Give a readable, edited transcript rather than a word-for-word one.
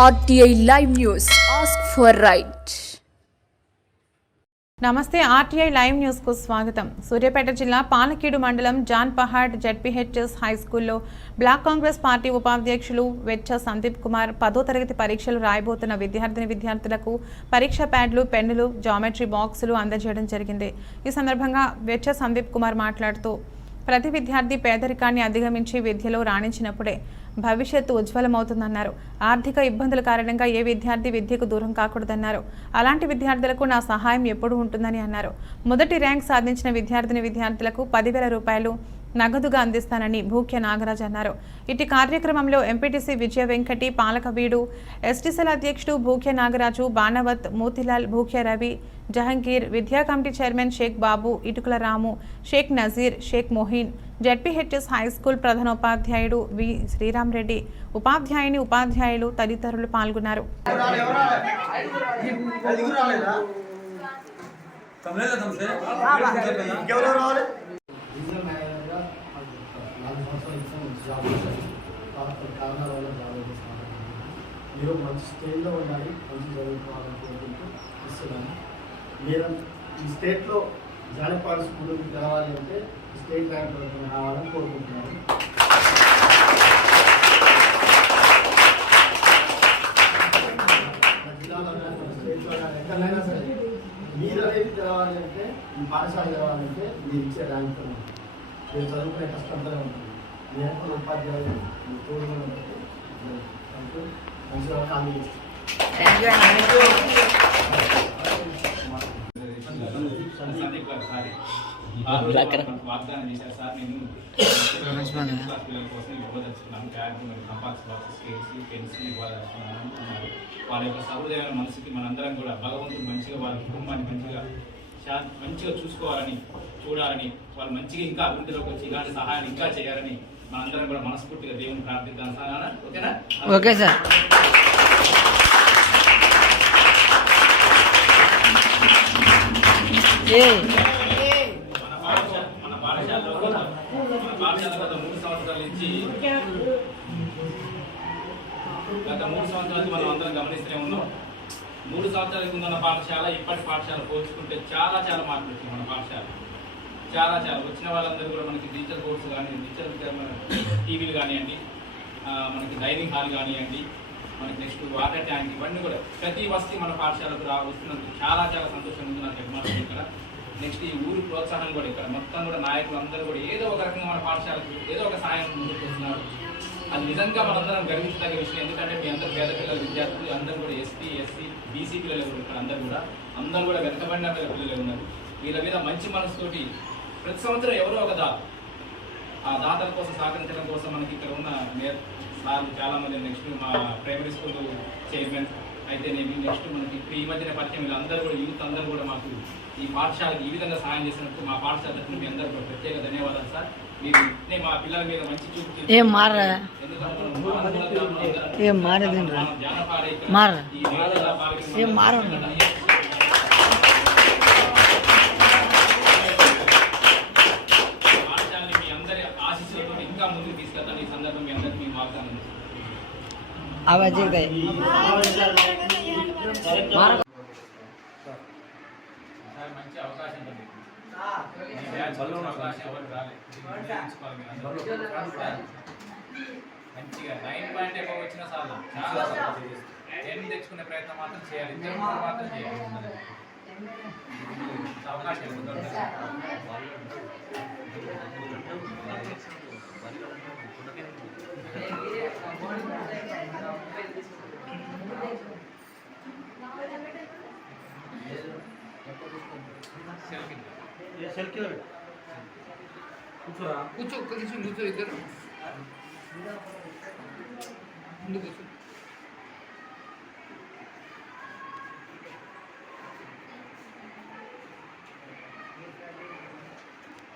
RTI Live News. Ask for right. నమస్తే RTI live news కు స్వాగతం. సూర్యాపేట జిల్లా పాలకీడు మండలం జాన్ పహాడ్ జెడ్పీహెచ్ఎస్ హై స్కూల్లో బ్లాక్ కాంగ్రెస్ పార్టీ ఉపాధ్యక్షులు వెచ్చ సందీప్ కుమార్ 10వ తరగతి పరీక్షలు రాయబోతున్న విద్యార్థులకు పరీక్ష ప్యాడ్లు, పెన్నులు, జామెట్రీ బాక్సులు అందజేయడం జరిగింది. ఈ సందర్భంగా వెచ్చ సందీప్ కుమార్ మాట్లాడుతూ ప్రతి విద్యార్థి పేదరికాన్ని అధిగమించి విద్యలో రాణించినప్పుడే భవిష్యత్తు ఉజ్వలమవుతుందన్నారు. ఆర్థిక ఇబ్బందుల కారణంగా ఏ విద్యార్థి విద్యకు దూరం కాకూడదన్నారు. అలాంటి విద్యార్థులకు నా సహాయం ఎప్పుడూ ఉంటుందని అన్నారు. మొదటి ర్యాంక్ సాధించిన విద్యార్థులకు 10,000 రూపాయలు నగదుగా అందిస్తానని భూక్య నాగరాజ్ అన్నారు. ఇటు కార్యక్రమంలో ఎంపీటీసీ విజయ వెంకటి, పాలకవీడు ఎస్టీసీల అధ్యక్షుడు భూక్య నాగరాజు, బాణవత్, మోతిలాల్, భూక్య రవి, జహంగీర్, విద్యా committee chairman Sheikh Babu, Itukula Ramu, Sheikh Nazeer, Sheikh Mohin, ZPHS high school ప్రధానోపాధ్యాయుడు వి శ్రీరామ్ రెడ్డి, ఉపాధ్యాయులు తదితరులు పాల్గొన్నారు. మీరు మంచి స్టేజ్లో ఉండాలి, మంచి చదువుకోవాలని కోరుకుంటూ ఇస్తున్నాను. మీరు ఈ స్టేట్లో జానపాడు స్కూల్ గెలవాలి అంటే స్టేట్ ర్యాంక్ రావాలని కోరుకుంటున్నాను. జిల్లాలో స్టేట్లో ఎక్కడైనా సరే మీరు అనేది గెలవాలి అంటే, ఈ పాఠశాల గెలవాలంటే మీరు ఇచ్చే ర్యాంక్ మీరు చదువుకునే కష్టంతోనే ఉంటుంది. మీ యొక్క ఉపాధ్యాయులు మీ తోడుగా ఉంటుంది. మంచిగా కాదు. వాగ్దానం చేశారు సార్. నేను కోసం ఇవ్వదలుచుకున్నాను. బ్యాగ్ మరియు కంపాస్ బాక్సెస్, పెన్సిల్ ఇవ్వదలుచుకున్నాను అన్నారు. వాళ్ళ యొక్క సహృదయమైన మనసుకి మనందరం కూడా భగవంతుడు మంచిగా వాళ్ళ కుటుంబాన్ని మంచిగా చూడాలని వాళ్ళు మంచిగా ఇంకా అభివృద్ధిలోకి వచ్చి ఇలాంటి సహాయాన్ని ఇంకా చేయాలని మనందరం కూడా మనస్ఫూర్తిగా దేవుని ప్రార్థిద్దాం సార్. ఓకేనా? Okay sir. మన పాఠశాలలో గత 3 సంవత్సరాల నుంచి మనం అందరం గమనిస్తూనే ఉన్నాం. 3 సంవత్సరాల కింద ఉన్న పాఠశాల ఇప్పటి పాఠశాల పోల్చుకుంటే చాలా మార్పులు వచ్చింది. మన పాఠశాల చాలా వచ్చిన వాళ్ళందరూ కూడా మనకి డిజిటల్ బోర్డ్స్ కానివ్వండి, డిజిటల్ టీవీలు కానివ్వండి, మనకి డైనింగ్ హాల్ కానివ్వండి, మనకి నెక్స్ట్ వాటర్ ట్యాంక్, ఇవన్నీ కూడా ప్రతి వస్తు మన పాఠశాలకు వస్తున్నందుకు చాలా సంతోషంగా ఉంది నాకు హెడ్మాస్టర్ ఇక్కడ. నెక్స్ట్ ఈ ఊరు ప్రోత్సాహం కూడా ఇక్కడ మొత్తం కూడా నాయకులు అందరూ కూడా ఏదో ఒక రకంగా మన పాఠశాలకు ఏదో ఒక సాయం ముందుకు వస్తున్నారు. అది నిజంగా మనందరం గర్వించదగ్గ విషయం. ఎందుకంటే మీ అందరూ పేద పిల్లల విద్యార్థులు అందరూ కూడా ఎస్టీ, ఎస్సీ, బీసీ పిల్లలు ఇక్కడ అందరూ కూడా వెనకబడిన పిల్లలు ఉన్నారు. వీళ్ళ మీద మంచి మనసుతోటి ప్రతి సంవత్సరం ఎవరో ఒక ఆ దాతల కోసం సహకరించడం కోసం మనకి ఇక్కడ ఉన్న సార్లు చాలామంది, నెక్స్ట్ మా ప్రైమరీ స్కూల్ చైర్మన్ అయితేనేమి, నెక్స్ట్ మనకి ఈ మధ్యన పరిచయం వీళ్ళందరూ కూడా యూత్ అందరూ కూడా మాకు ఈ పాఠశాలకు ఈ విధంగా సహాయం చేసినట్టు మా పాఠశాల తరఫున మీ అందరూ కూడా ప్రత్యేక ధన్యవాదాలు సార్. మీరు మా పిల్లల మీద మంచి చూపు ఇంకా ముందుకు తీసుకెళ్తాను. ఈ సందర్భం మీ అందరికీ మీ వాగ్దానం మంచి అవకాశం ఎవరు రాలేదు. మంచిగా 9 పాయింట్ ఎక్కువ వచ్చిన సార్లు చాలా 10 తెచ్చుకునే ప్రయత్నం మాత్రం చేయాలి. మాత్రం చేయాలి. అవకాశం కూర్చో ఇద్దరు ముందు కూర్చో.